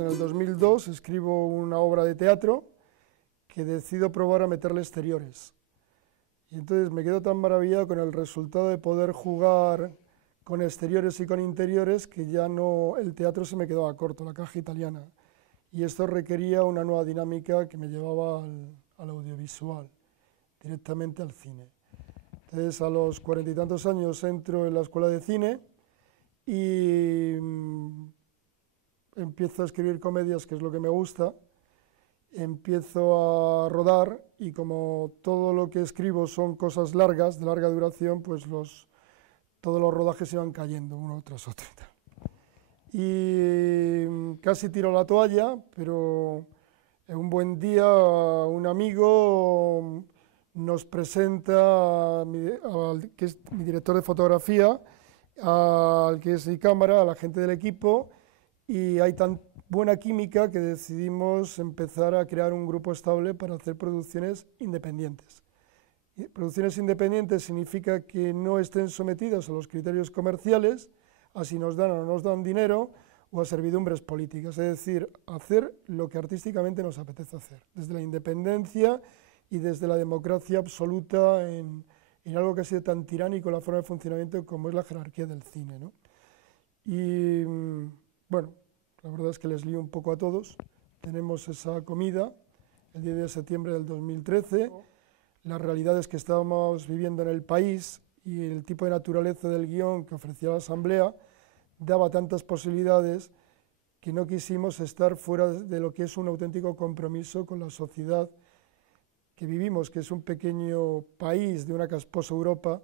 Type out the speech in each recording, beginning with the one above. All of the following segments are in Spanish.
en el 2002, escribo una obra de teatro que decido probar a meterle exteriores. Y entonces me quedo tan maravillado con el resultado de poder jugar con exteriores y con interiores que ya no, el teatro se me quedaba corto, la caja italiana. Y esto requería una nueva dinámica que me llevaba al audiovisual, directamente al cine. Entonces, a los 40 y tantos años entro en la escuela de cine y empiezo a escribir comedias, que es lo que me gusta, empiezo a rodar y como todo lo que escribo son cosas largas, de larga duración, pues todos los rodajes iban cayendo uno tras otro. Y casi tiro la toalla, pero un buen día un amigo nos presenta al que es mi director de fotografía, al que es mi cámara, a la gente del equipo, y hay tan buena química que decidimos empezar a crear un grupo estable para hacer producciones independientes. Y producciones independientes significa que no estén sometidas a los criterios comerciales, a si nos dan o no nos dan dinero, o a servidumbres políticas, es decir, hacer lo que artísticamente nos apetece hacer, desde la independencia y desde la democracia absoluta en algo que ha sido tan tiránico la forma de funcionamiento como es la jerarquía del cine, ¿no? Y bueno, la verdad es que les lío un poco a todos. Tenemos esa comida el 10 de septiembre del 2013, las realidades que estábamos viviendo en el país y el tipo de naturaleza del guión que ofrecía la Asamblea daba tantas posibilidades que no quisimos estar fuera de lo que es un auténtico compromiso con la sociedad que vivimos, que es un pequeño país de una casposa Europa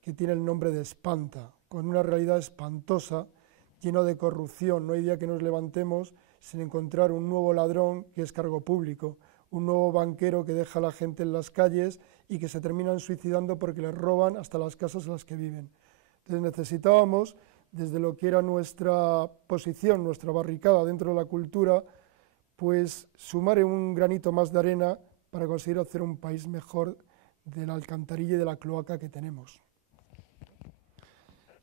que tiene el nombre de Espanta, con una realidad espantosa, lleno de corrupción. No hay día que nos levantemos sin encontrar un nuevo ladrón que es cargo público, un nuevo banquero que deja a la gente en las calles y que se terminan suicidando porque les roban hasta las casas en las que viven. Entonces necesitábamos, desde lo que era nuestra posición, nuestra barricada dentro de la cultura, pues sumar un granito más de arena para conseguir hacer un país mejor de la alcantarilla y de la cloaca que tenemos.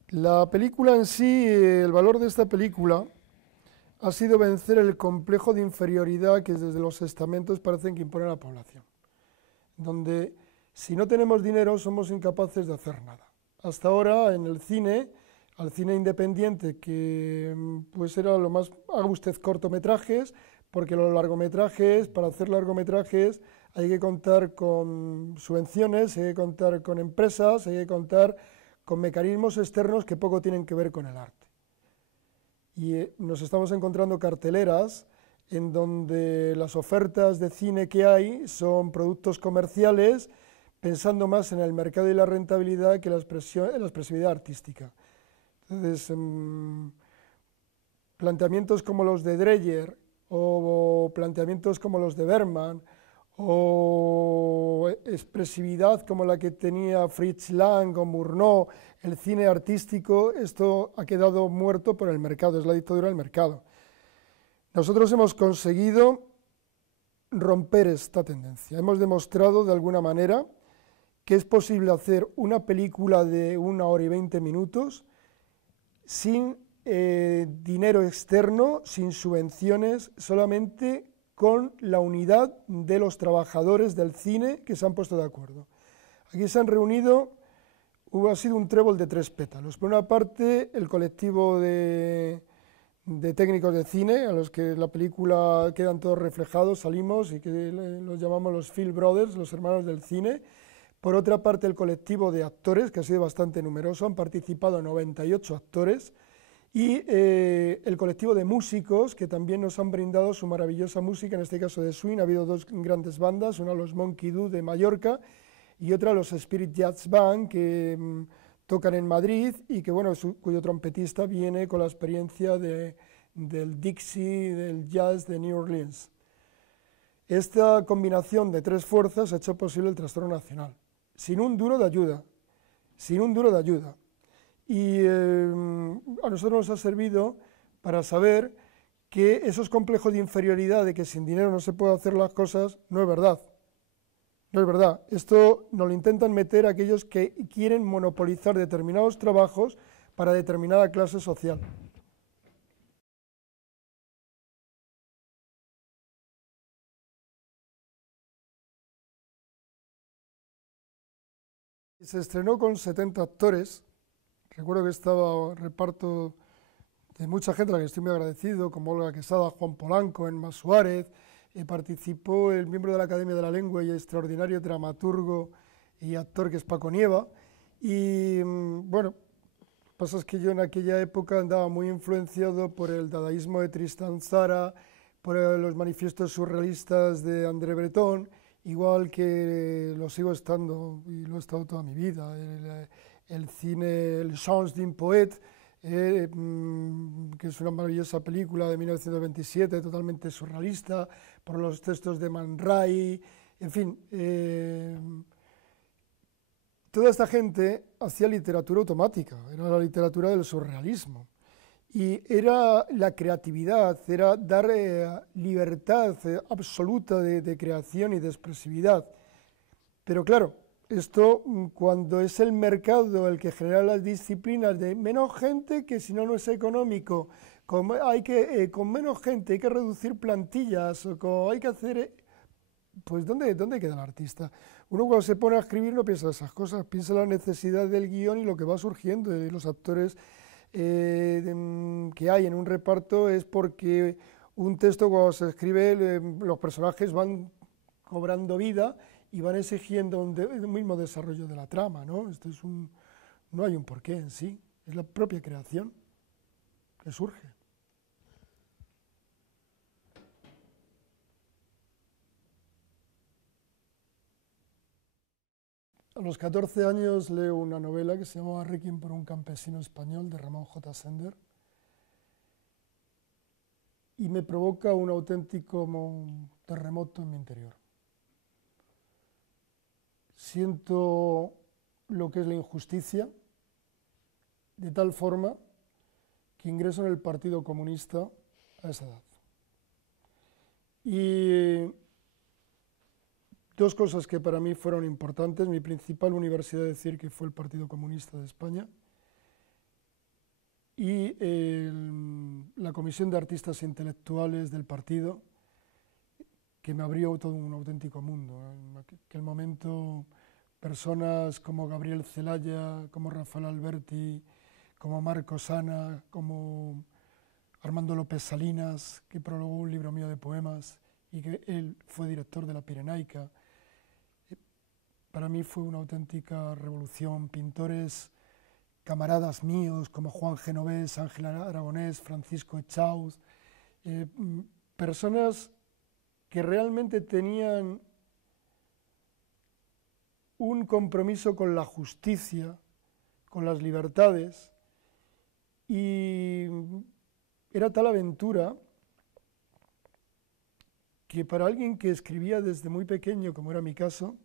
La película en sí, el valor de esta película ha sido vencer el complejo de inferioridad que desde los estamentos parecen que impone a la población, donde si no tenemos dinero somos incapaces de hacer nada. Hasta ahora en el cine, al cine independiente, que pues era lo más, haga usted cortometrajes, porque los largometrajes, para hacer largometrajes hay que contar con subvenciones, hay que contar con empresas, hay que contar con mecanismos externos que poco tienen que ver con el arte. Y nos estamos encontrando carteleras en donde las ofertas de cine que hay son productos comerciales, pensando más en el mercado y la rentabilidad que en la expresividad artística. Entonces, planteamientos como los de Dreyer o planteamientos como los de Bergman o expresividad como la que tenía Fritz Lang o Murnau, el cine artístico, esto ha quedado muerto por el mercado, es la dictadura del mercado. Nosotros hemos conseguido romper esta tendencia, hemos demostrado de alguna manera que es posible hacer una película de 1 hora y 20 minutos sin dinero externo, sin subvenciones, solamente con la unidad de los trabajadores del cine que se han puesto de acuerdo. Aquí se han reunido, ha sido un trébol de 3 pétalos. Por una parte, el colectivo de técnicos de cine, a los que en la película quedan todos reflejados, salimos y que los llamamos los Phil Brothers, los hermanos del cine. Por otra parte, el colectivo de actores, que ha sido bastante numeroso, han participado 98 actores, y el colectivo de músicos, que también nos han brindado su maravillosa música, en este caso de swing. Ha habido 2 grandes bandas, una los Monkey Do de Mallorca y otra los Spirit Jazz Band, que tocan en Madrid y que, bueno, cuyo trompetista viene con la experiencia del Dixie, del jazz de New Orleans. Esta combinación de 3 fuerzas ha hecho posible el trastorno nacional, sin un duro de ayuda, sin un duro de ayuda. Y a nosotros nos ha servido para saber que esos complejos de inferioridad, de que sin dinero no se puede hacer las cosas, no es verdad. No es verdad. Esto nos lo intentan meter aquellos que quieren monopolizar determinados trabajos para determinada clase social. Se estrenó con 70 actores. Recuerdo que estaba reparto de mucha gente a la que estoy muy agradecido, como Olga Quesada, Juan Polanco, Emma Suárez. Participó el miembro de la Academia de la Lengua y extraordinario dramaturgo y actor que es Paco Nieva. Y bueno, lo que pasa es que yo en aquella época andaba muy influenciado por el dadaísmo de Tristan Tzara, por los manifiestos surrealistas de André Breton, igual que lo sigo estando y lo he estado toda mi vida. El cine, el Chants d'un poète, que es una maravillosa película de 1927, totalmente surrealista, por los textos de Man Ray, en fin. Toda esta gente hacía literatura automática, era la literatura del surrealismo. Y era la creatividad, era dar libertad absoluta de creación y de expresividad. Pero claro, esto cuando es el mercado el que genera las disciplinas de menos gente, que si no no es económico, con menos gente hay que reducir plantillas, o hay que hacer... Pues ¿dónde queda el artista? Uno cuando se pone a escribir no piensa esas cosas, piensa en la necesidad del guión y lo que va surgiendo, de los actores que hay en un reparto es porque un texto cuando se escribe los personajes van cobrando vida y van exigiendo un mismo desarrollo de la trama, ¿no? No hay un porqué en sí, es la propia creación que surge. A los 14 años leo una novela que se llamaba Requiem por un campesino español de Ramón J. Sender y me provoca un auténtico terremoto en mi interior. Siento lo que es la injusticia de tal forma que ingreso en el Partido Comunista a esa edad. Y dos cosas que para mí fueron importantes. Mi principal universidad de decir que fue el Partido Comunista de España y la Comisión de Artistas Intelectuales del partido, que me abrió todo un auténtico mundo. En aquel momento, personas como Gabriel Celaya, como Rafael Alberti, como Marco Sana, como Armando López Salinas, que prologó un libro mío de poemas y que él fue director de la Pirenaica. Para mí fue una auténtica revolución. Pintores, camaradas míos como Juan Genovés, Ángel Aragonés, Francisco Echauz, personas que realmente tenían un compromiso con la justicia, con las libertades, y era tal aventura que para alguien que escribía desde muy pequeño, como era mi caso,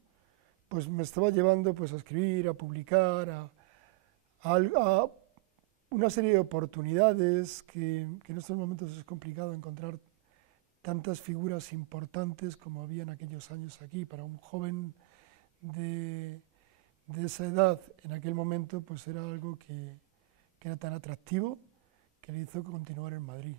pues me estaba llevando pues, a escribir, a publicar, a una serie de oportunidades que en estos momentos es complicado encontrar tantas figuras importantes como había en aquellos años aquí. Para un joven de esa edad, en aquel momento, pues era algo que era tan atractivo que le hizo continuar en Madrid.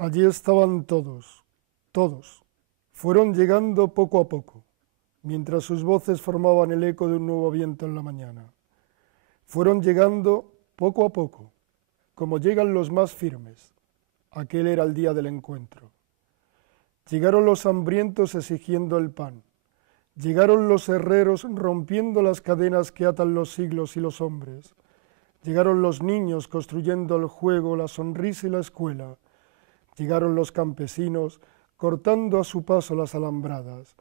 Allí estaban todos, todos. Fueron llegando poco a poco, mientras sus voces formaban el eco de un nuevo viento en la mañana. Fueron llegando poco a poco, como llegan los más firmes. Aquel era el día del encuentro. Llegaron los hambrientos exigiendo el pan. Llegaron los herreros rompiendo las cadenas que atan los siglos y los hombres. Llegaron los niños construyendo el juego, la sonrisa y la escuela. Llegaron los campesinos cortando a su paso las alambradas.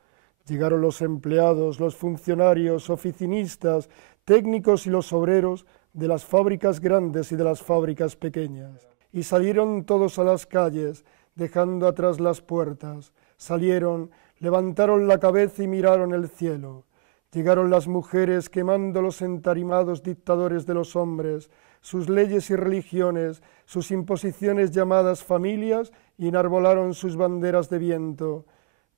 Llegaron los empleados, los funcionarios, oficinistas, técnicos y los obreros de las fábricas grandes y de las fábricas pequeñas. Y salieron todos a las calles, dejando atrás las puertas. Salieron, levantaron la cabeza y miraron el cielo. Llegaron las mujeres quemando los entarimados dictadores de los hombres, sus leyes y religiones, sus imposiciones llamadas familias, y enarbolaron sus banderas de viento.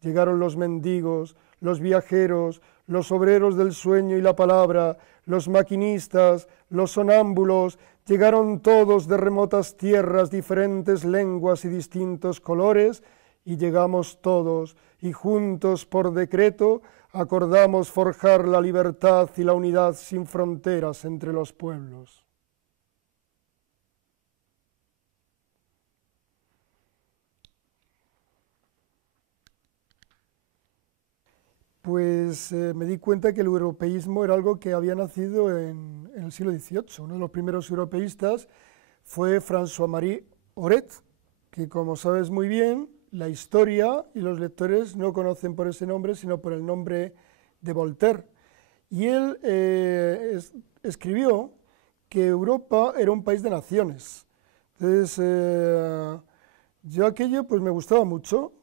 Llegaron los mendigos, los viajeros, los obreros del sueño y la palabra, los maquinistas, los sonámbulos, llegaron todos de remotas tierras, diferentes lenguas y distintos colores, y llegamos todos, y juntos por decreto acordamos forjar la libertad y la unidad sin fronteras entre los pueblos. Pues me di cuenta que el europeísmo era algo que había nacido en el siglo XVIII. Uno de los primeros europeístas fue François-Marie Aurèt, que, como sabes muy bien, la historia y los lectores no conocen por ese nombre, sino por el nombre de Voltaire. Y él escribió que Europa era un país de naciones. Entonces, yo aquello pues me gustaba mucho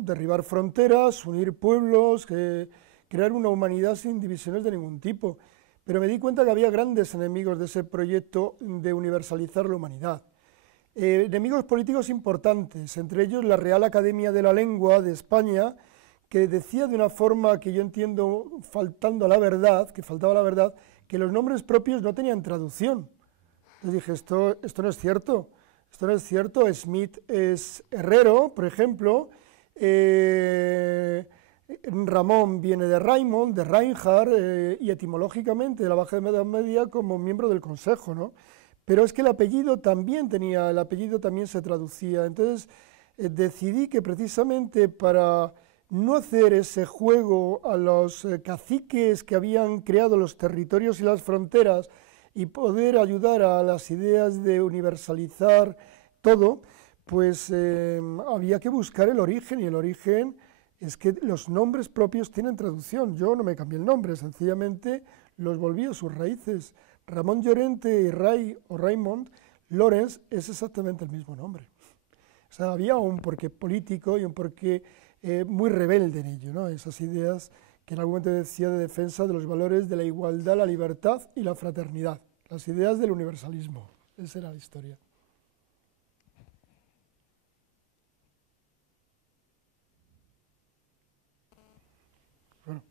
derribar fronteras, unir pueblos, crear una humanidad sin divisiones de ningún tipo. Pero me di cuenta que había grandes enemigos de ese proyecto de universalizar la humanidad. Enemigos políticos importantes, entre ellos la Real Academia de la Lengua de España, que decía de una forma que yo entiendo faltando a la verdad, que faltaba la verdad, que los nombres propios no tenían traducción. Entonces dije, esto no es cierto. Esto no es cierto. Smith es herrero, por ejemplo. Ramón viene de Raymond, de Reinhardt, y etimológicamente de la Baja Edad Media como miembro del Consejo, ¿no? Pero es que el apellido también se traducía. Entonces decidí que precisamente para no hacer ese juego a los caciques que habían creado los territorios y las fronteras y poder ayudar a las ideas de universalizar todo, pues había que buscar el origen, y el origen es que los nombres propios tienen traducción. Yo no me cambié el nombre, sencillamente los volví a sus raíces. Ramón Llorente y Raymond Lorenz es exactamente el mismo nombre. O sea, había un porqué político y un porqué muy rebelde en ello, ¿no? Esas ideas que en algún momento decía de defensa de los valores de la igualdad, la libertad y la fraternidad, las ideas del universalismo. Esa era la historia. Bueno,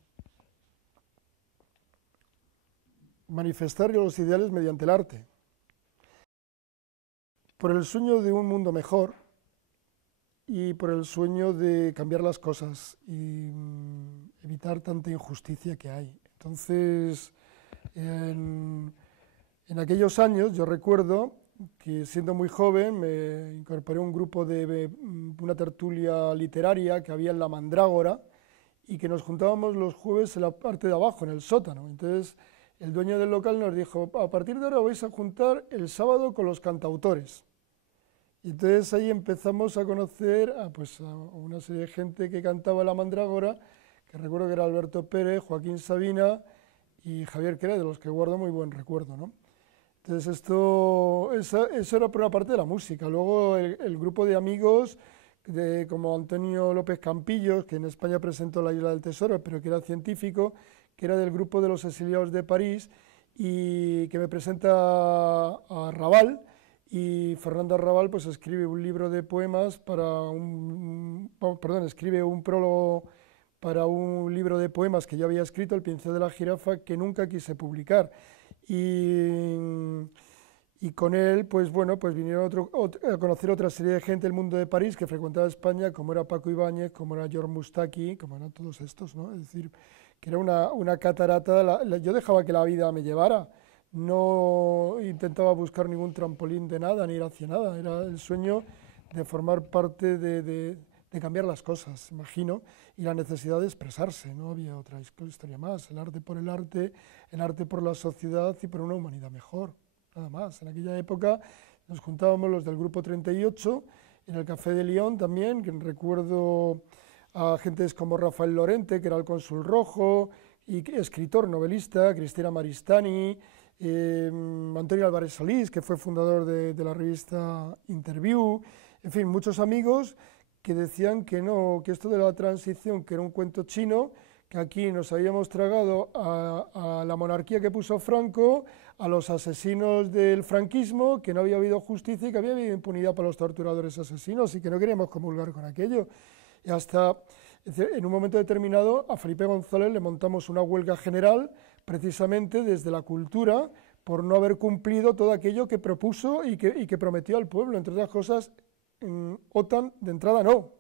manifestar los ideales mediante el arte, por el sueño de un mundo mejor y por el sueño de cambiar las cosas y evitar tanta injusticia que hay. Entonces, en aquellos años yo recuerdo que siendo muy joven me incorporé a un grupo de una tertulia literaria que había en la Mandrágora y que nos juntábamos los jueves en la parte de abajo, en el sótano. Entonces el dueño del local nos dijo, a partir de ahora vais a juntar el sábado con los cantautores. Y entonces ahí empezamos a conocer pues, a una serie de gente que cantaba en la Mandrágora, que recuerdo que era Alberto Pérez, Joaquín Sabina y Javier Queré, de los que guardo muy buen recuerdo, ¿no? Entonces eso era por una parte de la música. Luego el grupo de amigos como Antonio López Campillos, que en España presentó La Isla del Tesoro, pero que era científico, que era del grupo de los exiliados de París y que me presenta a Raval, y Fernando Arrabal pues escribe un libro de poemas escribe un prólogo para un libro de poemas que yo había escrito, El pincel de la jirafa, que nunca quise publicar. Y con él, pues bueno, pues vinieron a conocer otra serie de gente del mundo de París que frecuentaba España, como era Paco Ibáñez, como era George Moustaki, como eran todos estos, ¿no? Es decir, que era una catarata, yo dejaba que la vida me llevara, no intentaba buscar ningún trampolín de nada, ni ir hacia nada, era el sueño de formar parte de cambiar las cosas, imagino, y la necesidad de expresarse, no había otra historia más, el arte por la sociedad y por una humanidad mejor, nada más. En aquella época nos juntábamos los del Grupo 38, en el Café de Lyon también, que recuerdo a gentes como Rafael Lorente, que era el cónsul rojo, y escritor, novelista, Cristina Maristani, Antonio Álvarez Solís, que fue fundador de la revista Interview, en fin, muchos amigos que decían que no, que esto de la transición, que era un cuento chino, que aquí nos habíamos tragado a la monarquía que puso Franco, a los asesinos del franquismo, que no había habido justicia y que había habido impunidad para los torturadores asesinos y que no queríamos comulgar con aquello. Y hasta Es decir, en un momento determinado a Felipe González le montamos una huelga general precisamente desde la cultura por no haber cumplido todo aquello que propuso y que prometió al pueblo. Entre otras cosas, OTAN de entrada no.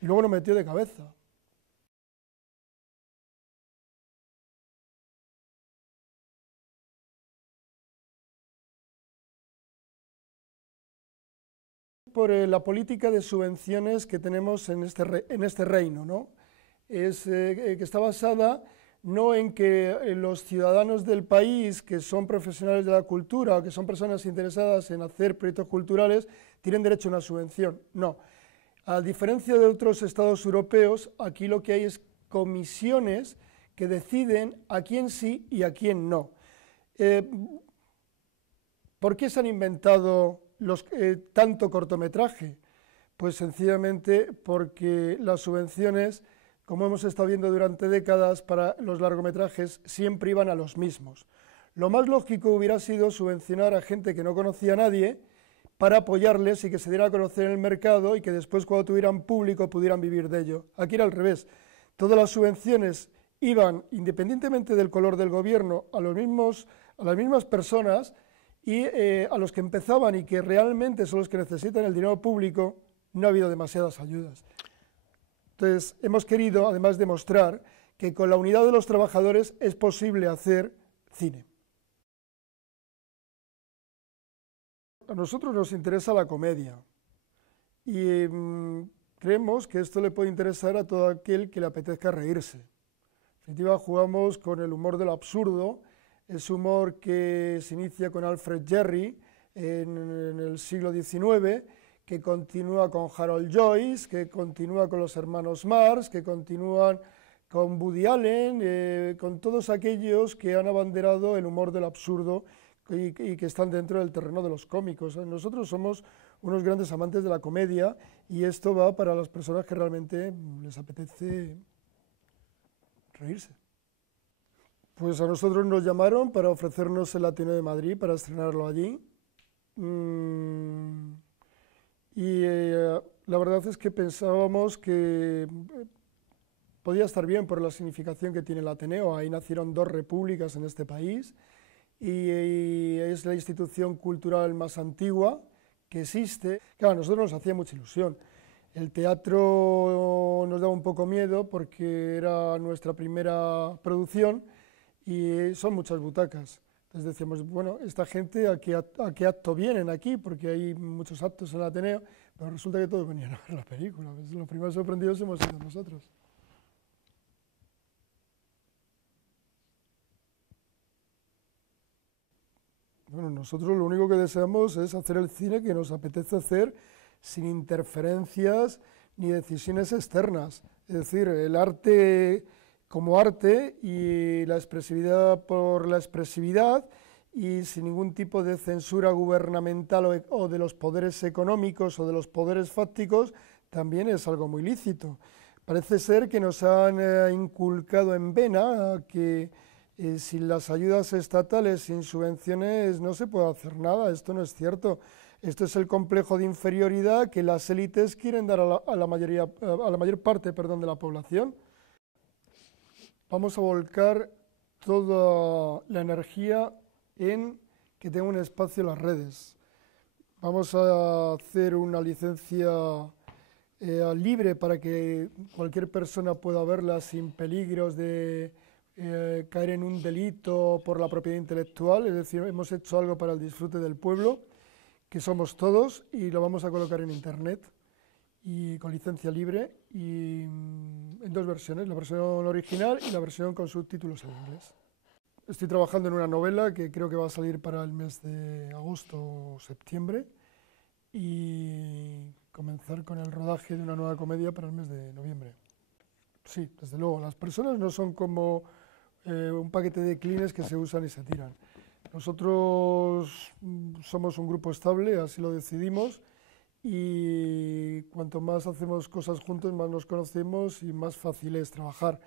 Y luego nos metió de cabeza. Por la política de subvenciones que tenemos en este reino, ¿no? Que está basada no en que los ciudadanos del país, que son profesionales de la cultura o que son personas interesadas en hacer proyectos culturales, tienen derecho a una subvención. No. A diferencia de otros estados europeos, aquí lo que hay es comisiones que deciden a quién sí y a quién no. ¿Por qué se han inventado tanto cortometraje? Pues sencillamente porque las subvenciones, como hemos estado viendo durante décadas para los largometrajes, siempre iban a los mismos. Lo más lógico hubiera sido subvencionar a gente que no conocía a nadie para apoyarles y que se diera a conocer en el mercado y que después, cuando tuvieran público, pudieran vivir de ello. Aquí era al revés. Todas las subvenciones iban, independientemente del color del gobierno, a las mismas personas, y a los que empezaban y que realmente son los que necesitan el dinero público, no ha habido demasiadas ayudas. Entonces, hemos querido, además, demostrar que con la unidad de los trabajadores es posible hacer cine. A nosotros nos interesa la comedia y creemos que esto le puede interesar a todo aquel que le apetezca reírse. En definitiva, jugamos con el humor de lo absurdo. Es humor que se inicia con Alfred Jarry en el siglo XIX, que continúa con Harold Joyce, que continúa con los hermanos Marx, que continúan con Woody Allen, con todos aquellos que han abanderado el humor del absurdo y que están dentro del terreno de los cómicos. Nosotros somos unos grandes amantes de la comedia y esto va para las personas que realmente les apetece reírse. Pues a nosotros nos llamaron para ofrecernos el Ateneo de Madrid para estrenarlo allí. La verdad es que pensábamos que podía estar bien por la significación que tiene el Ateneo. Ahí nacieron dos repúblicas en este país y es la institución cultural más antigua que existe. Claro, a nosotros nos hacía mucha ilusión. El teatro nos daba un poco miedo porque era nuestra primera producción y son muchas butacas. Entonces decíamos, bueno, esta gente a qué acto vienen aquí, porque hay muchos actos en el Ateneo, pero resulta que todos venían a ver la película. Pues los primeros sorprendidos hemos sido nosotros. Bueno, nosotros lo único que deseamos es hacer el cine que nos apetece hacer sin interferencias ni decisiones externas. Es decir, el arte como arte y la expresividad por la expresividad y sin ningún tipo de censura gubernamental o de los poderes económicos o de los poderes fácticos, también es algo muy lícito. Parece ser que nos han inculcado en vena que sin las ayudas estatales, sin subvenciones, no se puede hacer nada. Esto no es cierto. Esto es el complejo de inferioridad que las élites quieren dar a la mayor parte, de la población. Vamos a volcar toda la energía en que tenga un espacio en las redes. Vamos a hacer una licencia libre para que cualquier persona pueda verla sin peligros de caer en un delito por la propiedad intelectual. Es decir, hemos hecho algo para el disfrute del pueblo, que somos todos, y lo vamos a colocar en internet y con licencia libre y en dos versiones, la versión original y la versión con subtítulos en inglés. Estoy trabajando en una novela que creo que va a salir para el mes de agosto o septiembre y comenzar con el rodaje de una nueva comedia para el mes de noviembre. Sí, desde luego, las personas no son como un paquete de clines que se usan y se tiran. Nosotros somos un grupo estable, así lo decidimos, y cuanto más hacemos cosas juntos, más nos conocemos y más fácil es trabajar.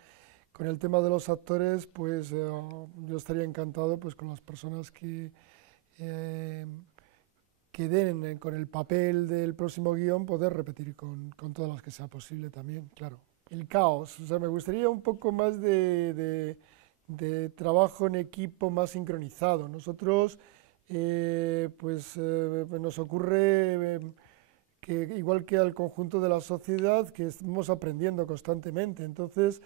Con el tema de los actores, pues yo estaría encantado pues, con las personas que que den con el papel del próximo guión, poder repetir con todas las que sea posible también, claro. El caos, o sea, me gustaría un poco más de trabajo en equipo más sincronizado. Nosotros, nos ocurre que, igual que al conjunto de la sociedad, que estamos aprendiendo constantemente. Entonces,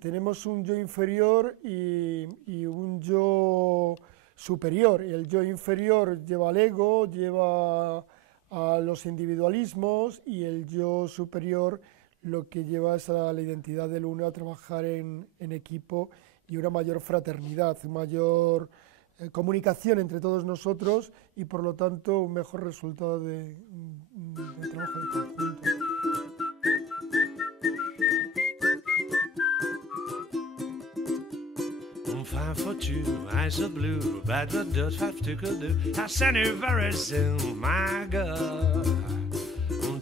tenemos un yo inferior y un yo superior. El yo inferior lleva al ego, lleva a los individualismos, y el yo superior lo que lleva es a la identidad del uno, a trabajar en equipo y una mayor fraternidad, mayor comunicación entre todos nosotros y por lo tanto un mejor resultado de trabajo de conjunto. Five for two, eyes are blue, bad what does have to do. I send you very soon, my girl.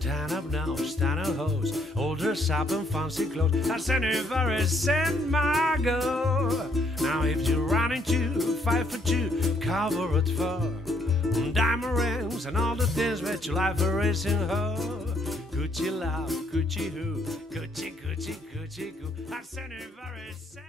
Tan up nose, tan up hose, old dress up in fancy clothes. I send you very soon, my girl. Now if you're running to 5 for 2, cover it for diamond rings and all the things that your life are racing her. Coochie love, coochie who, coochie, coochie, coochie coo. I send you very soon.